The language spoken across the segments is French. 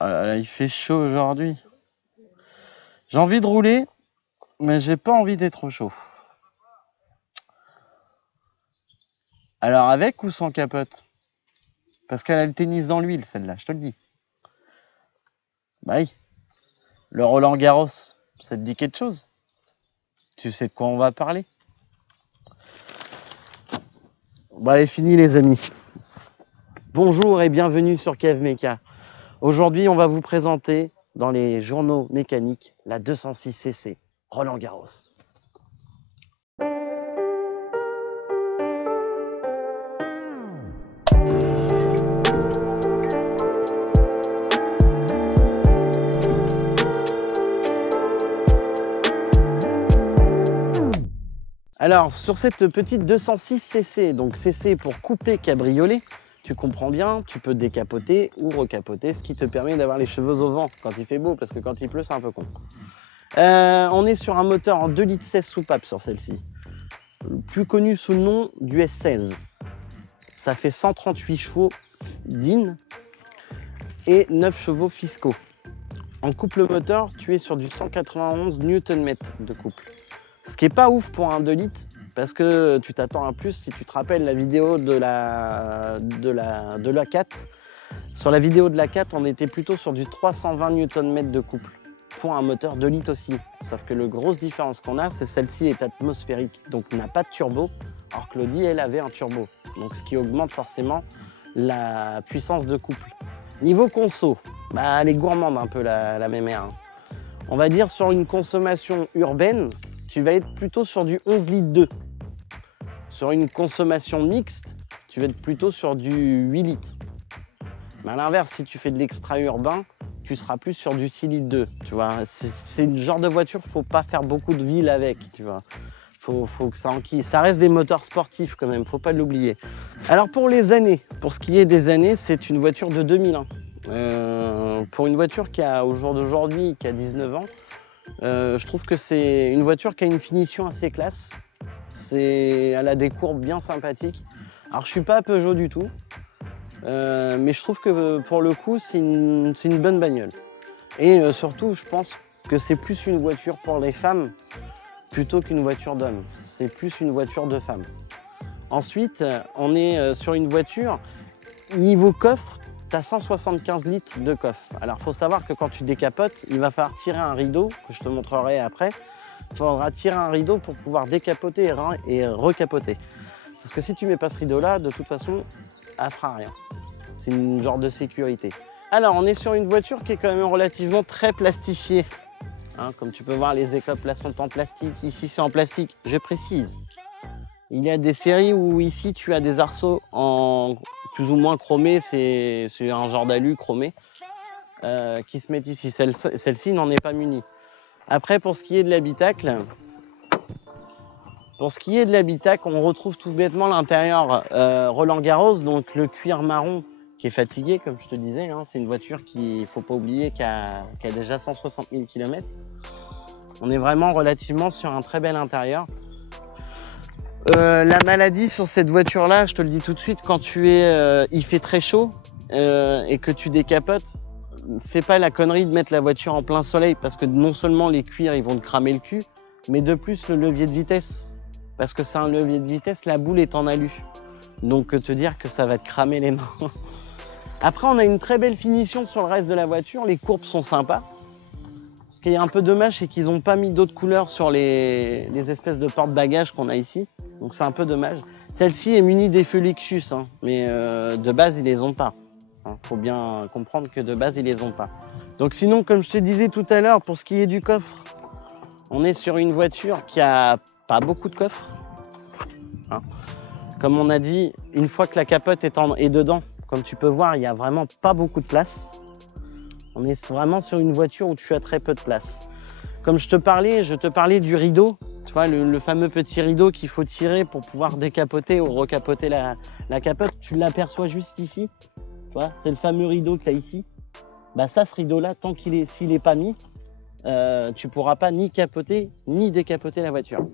Ah là là, il fait chaud aujourd'hui. J'ai envie de rouler, mais j'ai pas envie d'être trop chaud. Alors avec ou sans capote? Parce qu'elle a le tennis dans l'huile, celle-là, je te le dis. Bah oui, le Roland Garros, ça te dit quelque chose? Tu sais de quoi on va parler? Bon allez, fini les amis. Bonjour et bienvenue sur Kev Mecha. Aujourd'hui, on va vous présenter dans les journaux mécaniques la 206cc Roland Garros. Alors, sur cette petite 206cc, donc cc pour couper cabriolet, tu comprends bien, tu peux décapoter ou recapoter, ce qui te permet d'avoir les cheveux au vent quand il fait beau, parce que quand il pleut, c'est un peu con. On est sur un moteur en 2,16 litres soupape sur celle-ci, plus connu sous le nom du S16. Ça fait 138 chevaux d'in et 9 chevaux fiscaux. En couple moteur, tu es sur du 191 Nm de couple. Ce qui est pas ouf pour un 2 litres, parce que tu t'attends à plus. Si tu te rappelles la vidéo de la 4, sur la vidéo de la 4, on était plutôt sur du 320 Nm de couple pour un moteur 2 litres aussi. Sauf que la grosse différence qu'on a, c'est celle-ci est atmosphérique, donc n'a pas de turbo, alors que l'Audi, elle, avait un turbo. Donc ce qui augmente forcément la puissance de couple. Niveau conso, bah, elle est gourmande un peu la mémère. Hein. On va dire sur une consommation urbaine, tu vas être plutôt sur du 11 litres 2. Sur une consommation mixte, tu vas être plutôt sur du 8 litres. Mais à l'inverse, si tu fais de l'extra-urbain, tu seras plus sur du 6 litres 2. Tu vois, c'est le genre de voiture, faut pas faire beaucoup de ville avec, tu vois. Faut que ça enquille. Ça reste des moteurs sportifs quand même, faut pas l'oublier. Alors pour les années, pour ce qui est des années, c'est une voiture de 2001. Pour une voiture qui a au jour d'aujourd'hui, qui a 19 ans, je trouve que c'est une voiture qui a une finition assez classe. Elle a des courbes bien sympathiques. Alors je suis pas Peugeot du tout, mais je trouve que pour le coup c'est une bonne bagnole. Et surtout je pense que c'est plus une voiture pour les femmes plutôt qu'une voiture d'homme. C'est plus une voiture de femme. Ensuite on est sur une voiture, niveau coffre, tu as 175 litres de coffre. Alors il faut savoir que quand tu décapotes, il va falloir tirer un rideau, que je te montrerai après. Il faudra tirer un rideau pour pouvoir décapoter et recapoter. Parce que si tu mets pas ce rideau là, de toute façon, elle fera rien. C'est une genre de sécurité. Alors on est sur une voiture qui est quand même relativement très plastifiée. Hein, comme tu peux voir, les écopes là sont en plastique. Ici c'est en plastique, je précise. Il y a des séries où ici tu as des arceaux en plus ou moins chromés, c'est un genre d'alu chromé qui se mettent ici. Celle-ci n'en est pas munie. Après pour ce qui est de l'habitacle, on retrouve tout bêtement l'intérieur Roland Garros, donc le cuir marron qui est fatigué, comme je te disais. Hein, c'est une voiture qui, il faut pas oublier, qui a déjà 160 000 km. On est vraiment relativement sur un très bel intérieur. La maladie sur cette voiture-là, je te le dis tout de suite, quand il fait très chaud et que tu décapotes, fais pas la connerie de mettre la voiture en plein soleil parce que non seulement les cuirs ils vont te cramer le cul, mais de plus le levier de vitesse. Parce que c'est un levier de vitesse, la boule est en alu. Donc te dire que ça va te cramer les mains. Après on a une très belle finition sur le reste de la voiture, les courbes sont sympas. Ce qui est un peu dommage, c'est qu'ils n'ont pas mis d'autres couleurs sur les espèces de porte-bagages qu'on a ici. Donc c'est un peu dommage. Celle-ci est munie des feux Lexus, hein, mais de base ils les ont pas. Faut bien comprendre que de base ils les ont pas. Donc sinon, comme je te disais tout à l'heure, pour ce qui est du coffre, on est sur une voiture qui a pas beaucoup de coffre. Hein. Comme on a dit, une fois que la capote est dedans, comme tu peux voir, il n'y a vraiment pas beaucoup de place. On est vraiment sur une voiture où tu as très peu de place. Comme je te parlais du rideau. Tu vois, le fameux petit rideau qu'il faut tirer pour pouvoir décapoter ou recapoter la capote. Tu l'aperçois juste ici. Tu vois, c'est le fameux rideau que tu as ici. Bah ça, ce rideau-là, s'il n'est pas mis, tu ne pourras pas ni capoter ni décapoter la voiture.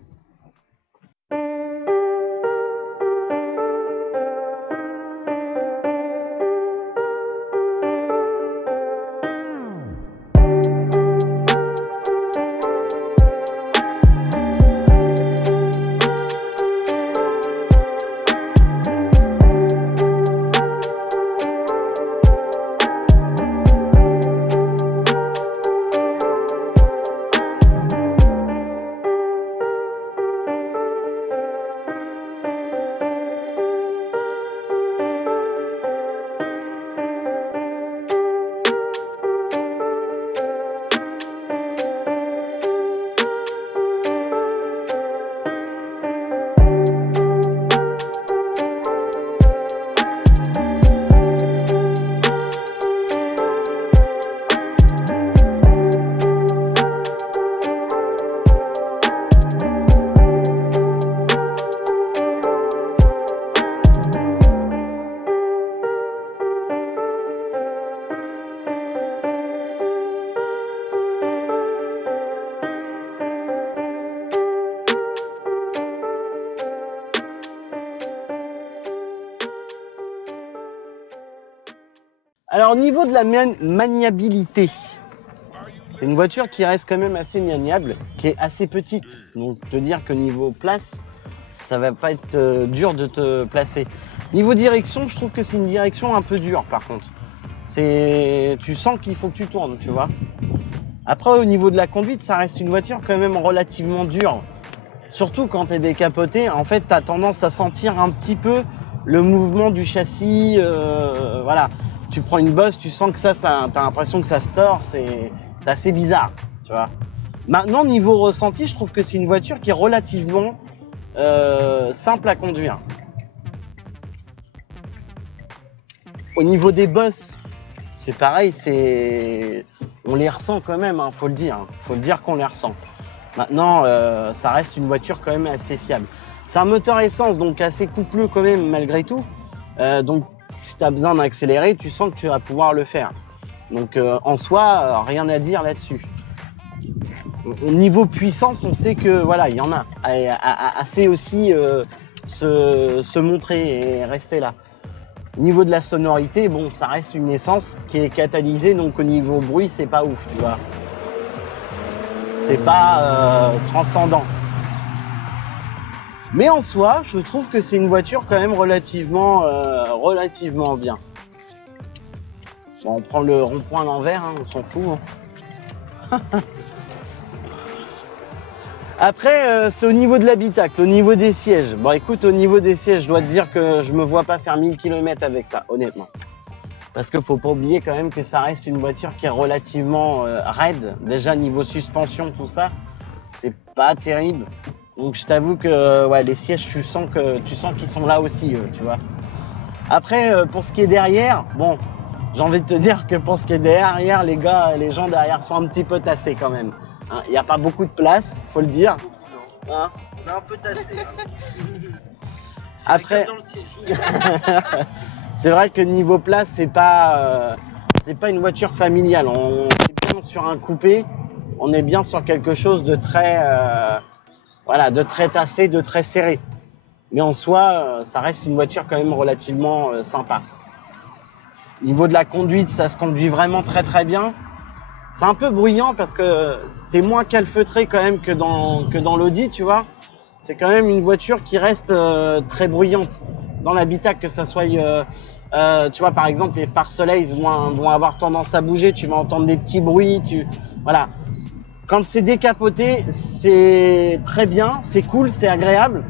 Alors au niveau de la maniabilité, c'est une voiture qui reste quand même assez maniable, qui est assez petite. Donc te dire que niveau place, ça va pas être dur de te placer. Niveau direction, je trouve que c'est une direction un peu dure par contre. Tu sens qu'il faut que tu tournes, tu vois. Après au niveau de la conduite, ça reste une voiture quand même relativement dure. Surtout quand tu es décapoté, en fait tu as tendance à sentir un petit peu le mouvement du châssis. Voilà, tu prends une bosse, tu sens que ça tu as l'impression que ça se tord, c'est assez bizarre, tu vois. Maintenant niveau ressenti, je trouve que c'est une voiture qui est relativement simple à conduire. Au niveau des bosses, c'est pareil, on les ressent quand même, hein, faut le dire. Faut le dire qu'on les ressent. Maintenant, ça reste une voiture quand même assez fiable. C'est un moteur essence, donc assez coupleux quand même malgré tout. Donc si tu as besoin d'accélérer, tu sens que tu vas pouvoir le faire. Donc en soi, rien à dire là-dessus. Au niveau puissance, on sait que voilà, il y en a assez aussi se montrer et rester là. Au niveau de la sonorité, bon, ça reste une essence qui est catalysée, donc au niveau bruit, c'est pas ouf, tu vois. C'est pas transcendant. Mais en soi, je trouve que c'est une voiture quand même relativement bien. Bon, on prend le rond-point à l'envers, hein, on s'en fout. Hein. Après, c'est au niveau de l'habitacle, au niveau des sièges. Bon, écoute, au niveau des sièges, je dois te dire que je me vois pas faire 1000 km avec ça, honnêtement. Parce qu'il faut pas oublier quand même que ça reste une voiture qui est relativement raide. Déjà, niveau suspension, tout ça, c'est pas terrible. Donc, je t'avoue que ouais, les sièges, tu sens qu'ils sont là aussi, tu vois. Après, pour ce qui est derrière, bon, j'ai envie de te dire que pour ce qui est derrière, les gens derrière sont un petit peu tassés quand même. Il n'y a pas beaucoup de place, faut le dire. Hein, on est un peu tassé. Après, c'est vrai que niveau place, c'est pas une voiture familiale. On est bien sur un coupé, on est bien sur quelque chose de très, voilà, de très tassé, de très serré. Mais en soi, ça reste une voiture quand même relativement sympa. Niveau de la conduite, ça se conduit vraiment très très bien. C'est un peu bruyant parce que t'es moins calfeutré quand même que dans l'Audi, tu vois. C'est quand même une voiture qui reste très bruyante dans l'habitacle, que ça soit, tu vois, par exemple, les pare-soleils vont avoir tendance à bouger, tu vas entendre des petits bruits, voilà. Quand c'est décapoté, c'est très bien, c'est cool, c'est agréable,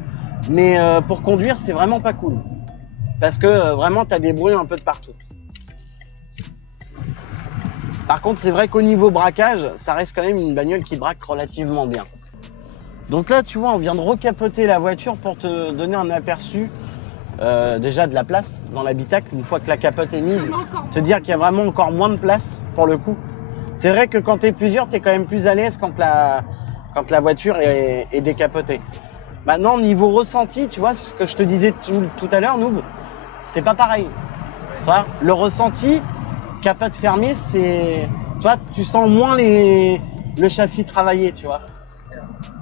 mais pour conduire, c'est vraiment pas cool. Parce que vraiment, t'as des bruits un peu de partout. Par contre, c'est vrai qu'au niveau braquage, ça reste quand même une bagnole qui braque relativement bien. Donc là, tu vois, on vient de recapoter la voiture pour te donner un aperçu déjà de la place dans l'habitacle. Une fois que la capote est mise, te dire qu'il y a vraiment encore moins de place pour le coup. C'est vrai que quand tu es plusieurs, tu es quand même plus à l'aise quand la voiture est décapotée. Maintenant, niveau ressenti, tu vois, ce que je te disais tout à l'heure, Noob, c'est pas pareil. Tu vois, le ressenti, capote fermée, c'est, tu vois, tu sens moins le châssis travaillé, tu vois.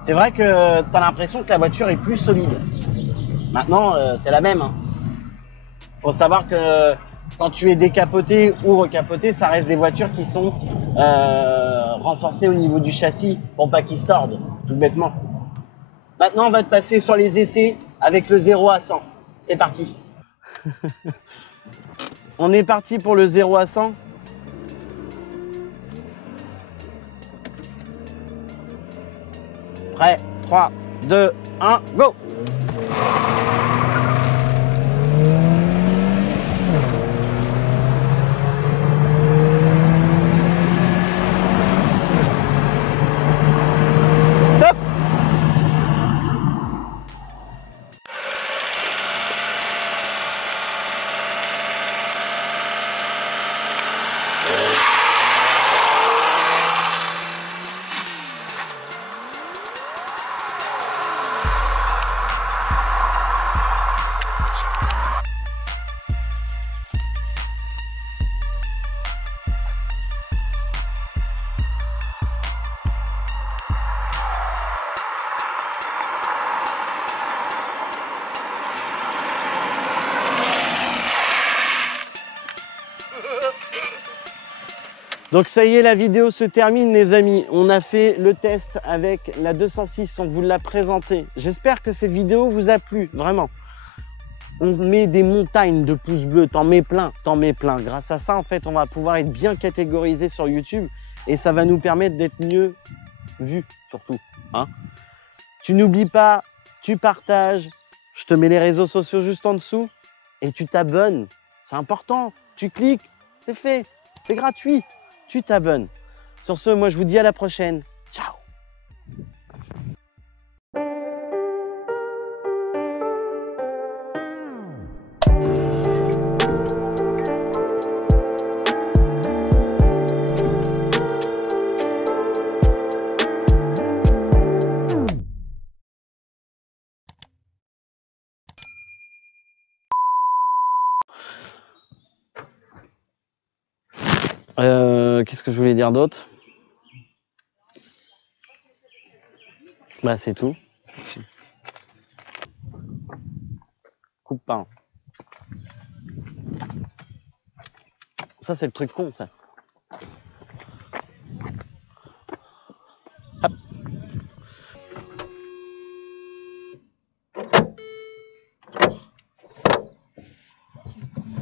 C'est vrai que tu as l'impression que la voiture est plus solide. Maintenant, c'est la même. Hein. Faut savoir que quand tu es décapoté ou recapoté, ça reste des voitures qui sont renforcées au niveau du châssis pour pas qu'ils se tordent, tout bêtement. Maintenant, on va te passer sur les essais avec le 0 à 100. C'est parti. On est parti pour le 0 à 100. Prêt, 3, 2, 1, go! Top! Donc ça y est, la vidéo se termine les amis. On a fait le test avec la 206, on vous l'a présenté. J'espère que cette vidéo vous a plu, vraiment. On met des montagnes de pouces bleus, t'en mets plein, t'en mets plein. Grâce à ça, en fait, on va pouvoir être bien catégorisé sur YouTube et ça va nous permettre d'être mieux vus, surtout. Hein. Tu n'oublies pas, tu partages, je te mets les réseaux sociaux juste en dessous et tu t'abonnes. C'est important, tu cliques, c'est fait, c'est gratuit. Tu t'abonnes. Sur ce, moi je vous dis à la prochaine. Ciao. Qu'est-ce que je voulais dire d'autre? Bah c'est tout. Coupe pas. Ça c'est le truc con ça. Hop.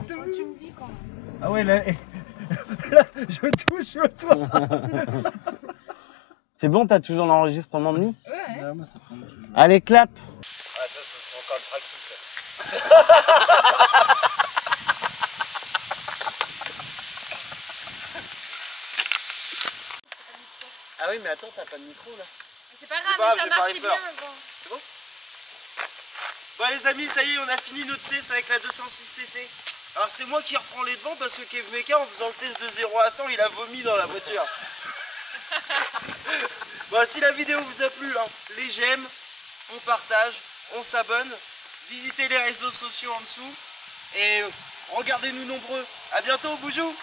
Tu me dis quand même. Ah ouais, là, là je touche le toit. C'est bon, t'as toujours l'enregistrement de mis? Ouais. Ah, moi, ça tombe toujours. Allez, clap. Ah, ça c'est encore le tracking, ça. Ah oui, mais attends, t'as pas de micro là. C'est pas C'est grave, pas mais ça grave, j'ai pas marchait peur. bien avant. C'est bon? Bon les amis, ça y est, on a fini notre test avec la 206cc. Alors c'est moi qui reprends les devants parce que Kev Meka, en faisant le test de 0 à 100, il a vomi dans la voiture. Bon, si la vidéo vous a plu, hein, les j'aime, on partage, on s'abonne, visitez les réseaux sociaux en dessous et regardez-nous nombreux. A bientôt, boujou.